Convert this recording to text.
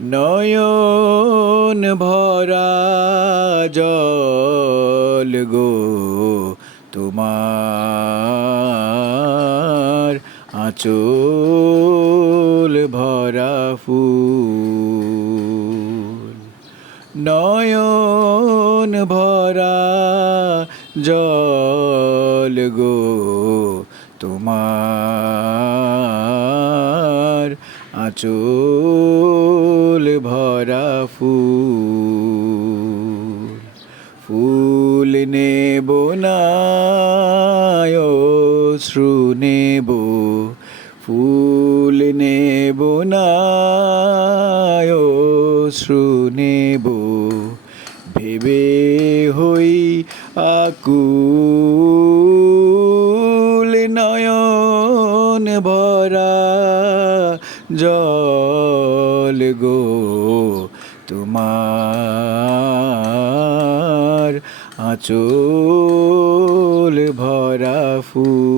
নয়ন ভরা জল গো তোমার, আঁচল ভরা ফুল। নয়ন ভরা জল গো তোমার, আঁচল ভরা ফুল। ফুল নেব না অশ্রু নেব, ফুল নেব না অশ্রু নেব, ভেবে হই আকুল। নয়ন ভরা জল গো তোমার, আঁচল ভরা ফুল।